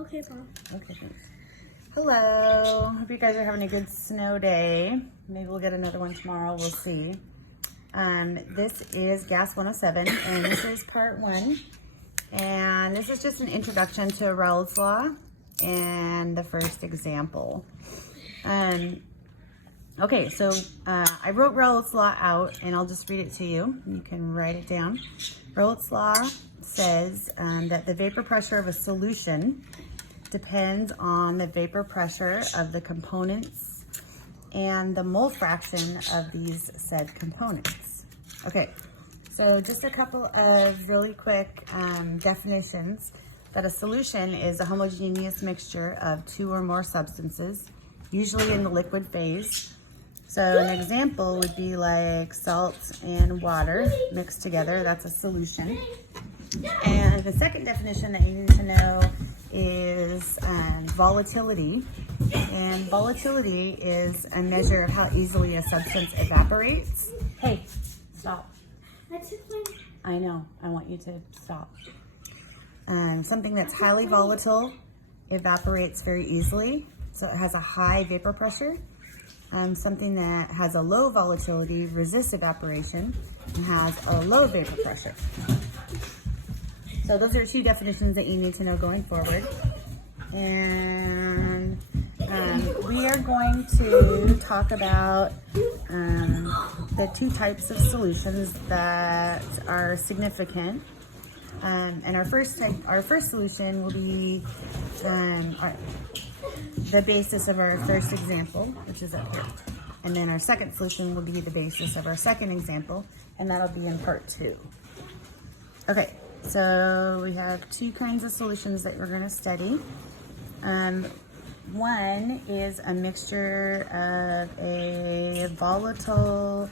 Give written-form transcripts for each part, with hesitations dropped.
Okay, Mom. Okay, thanks. Hello. Hope you guys are having a good snow day. Maybe we'll get another one tomorrow. We'll see. This is Gas 107, and this is part 1. And this is just an introduction to Raoult's law and the first example. Okay, so I wrote Raoult's law out, and I'll just read it to you. You can write it down. Raoult's law says that the vapor pressure of a solution depends on the vapor pressure of the components and the mole fraction of these said components. Okay, so just a couple of really quick definitions. That a solution is a homogeneous mixture of 2 or more substances, usually in the liquid phase. So an example would be like salt and water mixed together. That's a solution. And the second definition that you need to know is volatility. And volatility is a measure of how easily a substance evaporates. Hey, stop. I know, I want you to stop. Something that's highly volatile evaporates very easily, so it has a high vapor pressure. Something that has a low volatility resists evaporation and has a low vapor pressure. So those are 2 definitions that you need to know going forward. And we are going to talk about the 2 types of solutions that are significant. And our first solution will be the basis of our first example, which is up here. And then our second solution will be the basis of our second example, and that'll be in part 2. Okay, so we have 2 kinds of solutions that we're going to study. One is a mixture of a volatile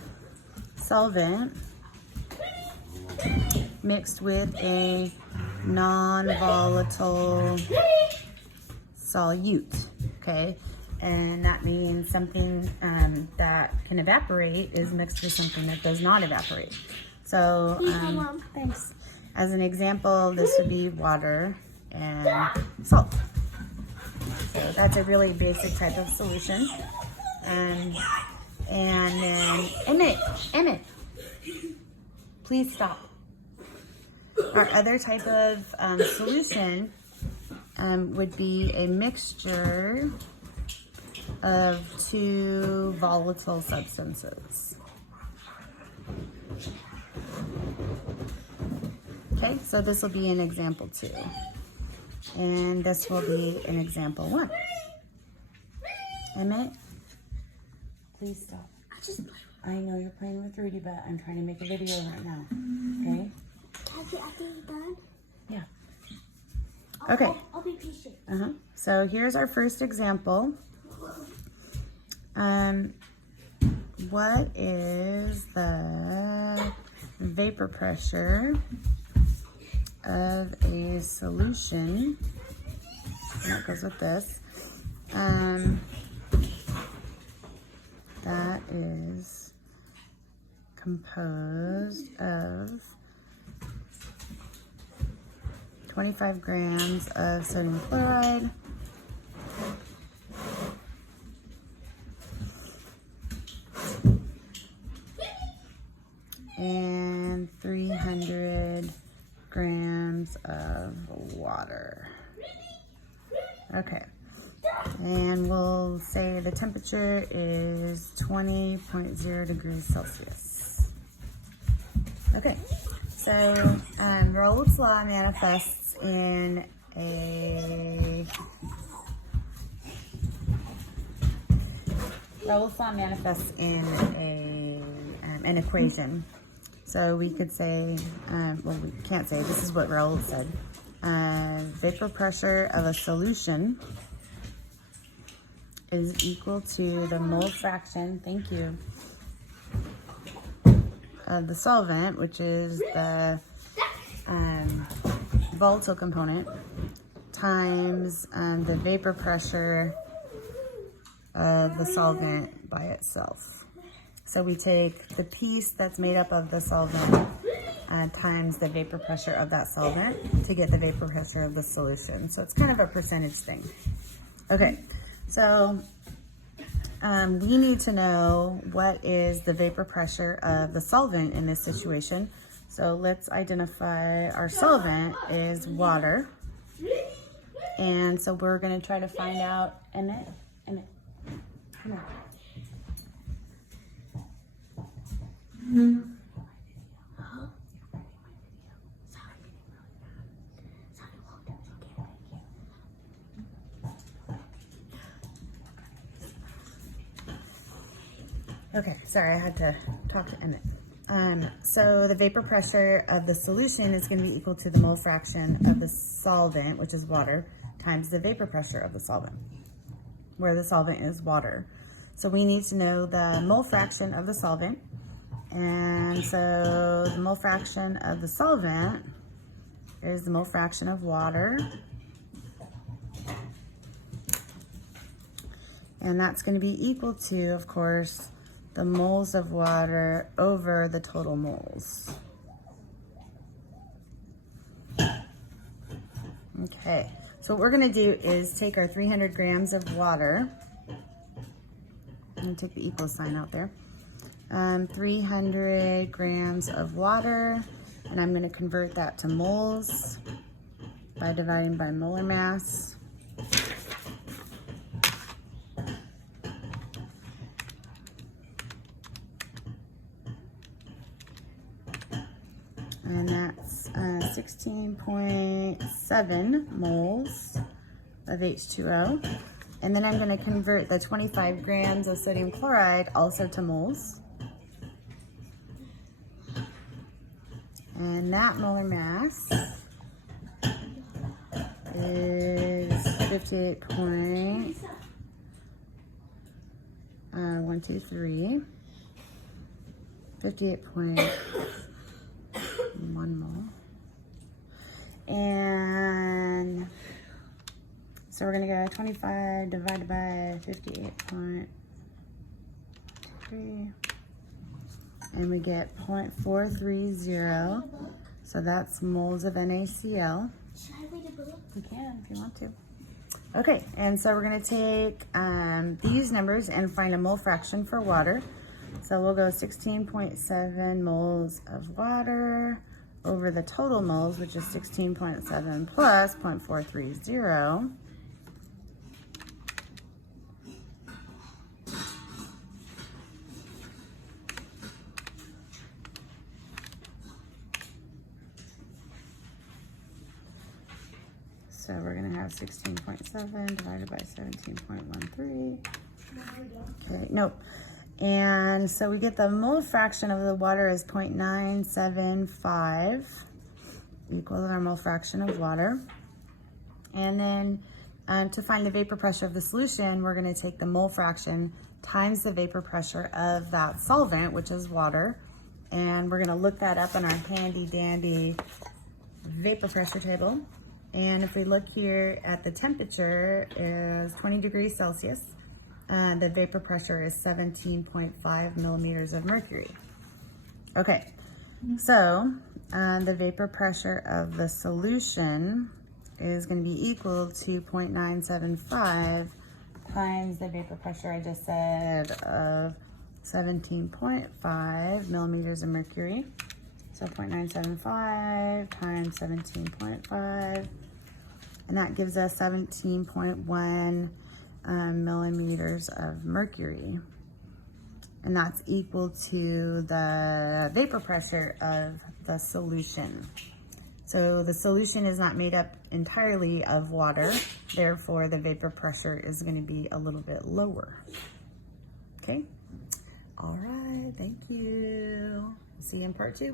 solvent mixed with a non-volatile solute, okay? And that means something that can evaporate is mixed with something that does not evaporate. So, thanks. As an example, this would be water and salt. So that's a really basic type of solution. And then, Emmett, please stop. Our other type of solution would be a mixture of 2 volatile substances. Okay, so this will be an example 2. And this will be an example 1. Emmett, please stop. I know you're playing with Rudy, but I'm trying to make a video right now, okay? After you're done? Yeah. Okay. I'll be patient. So here's our first example. What is the vapor pressure of a solution? And that goes with this. That is composed of 25 grams of sodium chloride, and 300 grams of water. Okay, and we'll say the temperature is 20.0 degrees Celsius. Okay, so Raoult's law manifests in an equation. So we could say, well, we can't say, this is what Raoult said. Vapor pressure of a solution is equal to the mole fraction, thank you, of the solvent, which is the volatile component, times the vapor pressure of the solvent by itself. So we take the piece that's made up of the solvent times the vapor pressure of that solvent to get the vapor pressure of the solution. So it's kind of a percentage thing. Okay, so we need to know what is the vapor pressure of the solvent in this situation. So let's identify our solvent is water. And so we're going to try to find out, Emmett, come on. Okay, sorry, I had to talk to Emmett. So the vapor pressure of the solution is going to be equal to the mole fraction of the solvent, which is water, times the vapor pressure of the solvent, where the solvent is water. So we need to know the mole fraction of the solvent. And so the mole fraction of the solvent is the mole fraction of water. And that's going to be equal to, of course, the moles of water over the total moles. Okay, so what we're going to do is take our 300 grams of water, and take the equal sign out there, 300 grams of water, and I'm going to convert that to moles by dividing by molar mass. And that's 16.7 moles of H2O. And then I'm going to convert the 25 grams of sodium chloride also to moles. And that molar mass is 58.1 mole. And so we're going to go 25 divided by 58.3, and we get 0.430. So that's moles of NaCl. Should I read a book? You can if you want to. Okay, and so we're going to take these numbers and find a mole fraction for water. So we'll go 16.7 moles of water over the total moles, which is 16.7 plus 0.430. So we're going to have 16.7 divided by 17.13. Okay, nope. And so we get the mole fraction of the water is 0.975, equal to our mole fraction of water. And then to find the vapor pressure of the solution, we're going to take the mole fraction times the vapor pressure of that solvent, which is water. And we're going to look that up in our handy dandy vapor pressure table. And if we look here at the temperature is 20 degrees Celsius. The vapor pressure is 17.5 millimeters of mercury. Okay, so the vapor pressure of the solution is going to be equal to 0.975 times the vapor pressure I just said of 17.5 millimeters of mercury. So 0.975 times 17.5, and that gives us 17.1 millimeters of mercury, and that's equal to the vapor pressure of the solution. So the solution is not made up entirely of water, therefore the vapor pressure is going to be a little bit lower. Okay, all right, thank you. See you in part 2.